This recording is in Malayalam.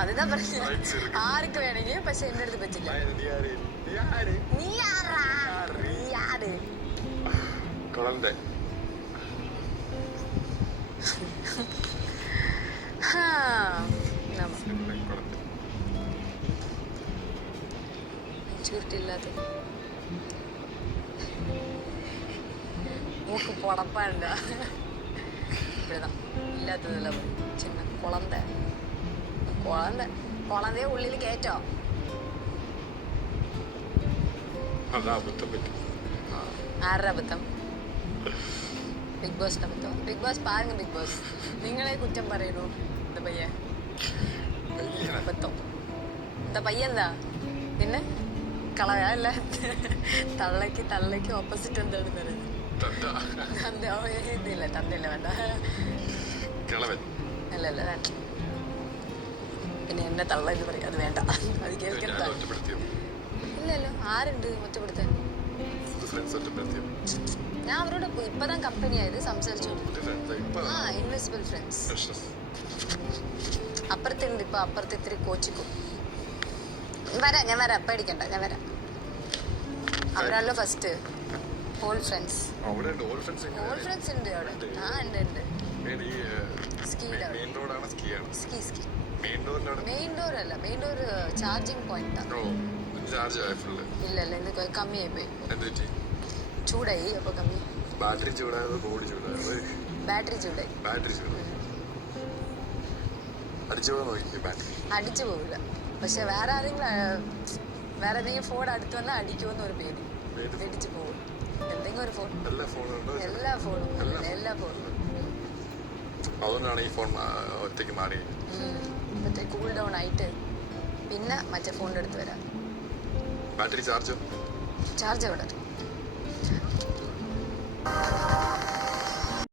அதுதான் பிரச்சனை. ஆருக்கு வேணுங்க പക്ഷെ എന്റെ അടുത്ത് പറ്റില്ല. നീ ആര്? കുളന്റെ മെച്ചൂരിറ്റി ഇല്ലാത്ത മൂക്ക് പൊടപ്പാണ്ട இப்படிதான் இல்லாததுல சின்ன குழந்தை குழந்தைய ഉള്ളിൽ കേറ്റോ? ആരുടെ അബദ്ധം? ബിഗ് ബോസിന്റെ അബദ്ധം. ബിഗ് ബോസ് പാരുங்க ബിഗ് ബോസ്. നിങ്ങളെ കുറ്റം പറയുന്നു. இந்த பையன் അബദ്ധം. இந்த പയ്യൻ എന്താ പിന്നെ കളയല്ല. തള്ളക്ക് ഓപ്പോസിറ്റ് എന്താണ് പറയുന്നത്? ഇതില്ല തന്തയില്ല വേണ്ട. അല്ലല്ല വേണ്ട. പിന്നെ എന്നെ തള്ള എന്ന് പറയും. അത് വേണ്ട. അത് കേൾക്കണ്ട. ഇല്ലല്ലോ. ആരുണ്ട് ഒറ്റപ്പെടുത്താൻ? ഞാൻ അവരോട് ഇപ്പதான் കമ്പനി ആയത് സംസാരിച്ചു. ഇൻവിസിബിൾ ഫ്രണ്ട്സ് അപ്പുറത്തുണ്ട്. ഇപ്പൊ അപ്പുറത്ത് ഇത്തിരി കോച്ചിക്കും. ഞാൻ വരാം പേടിക്കണ്ട. ഞാൻ വരാം. അവരാണല്ലോ ഫസ്റ്റ്. ഓൾഡ് ഫ്രണ്ട്സ് ഉണ്ട് അവിടെ. ഉണ്ട്. മെയിൻ ഡോർ അല്ല. Main door charging point. ഇല്ല ഇന്ന് കമ്മിയായി പോയി. ചൂടായി. അപ്പൊ കമ്മി. ബാറ്ററി ചൂടായി. അടിച്ചു പോവില്ല. പക്ഷെ വേറെ ഏതെങ്കിലും ഫോൺ അടുത്ത് വന്നാൽ അടിക്കുമെന്ന് ഒരു പേടി. ഇടിച്ചു പോകും. എന്തെങ്കിലും ഒരു ഫോൺ. എല്ലാ ഫോണും അതുകൊണ്ടാണ് ഈ ഫോൺ ഒറ്റയ്ക്ക് മാറി കൂൾ ഡൗൺ ആയിട്ട് പിന്നെ മറ്റേ ഫോണിന്റെ അടുത്ത് വരാം. ബാറ്ററി ചാർജ് അവിടെ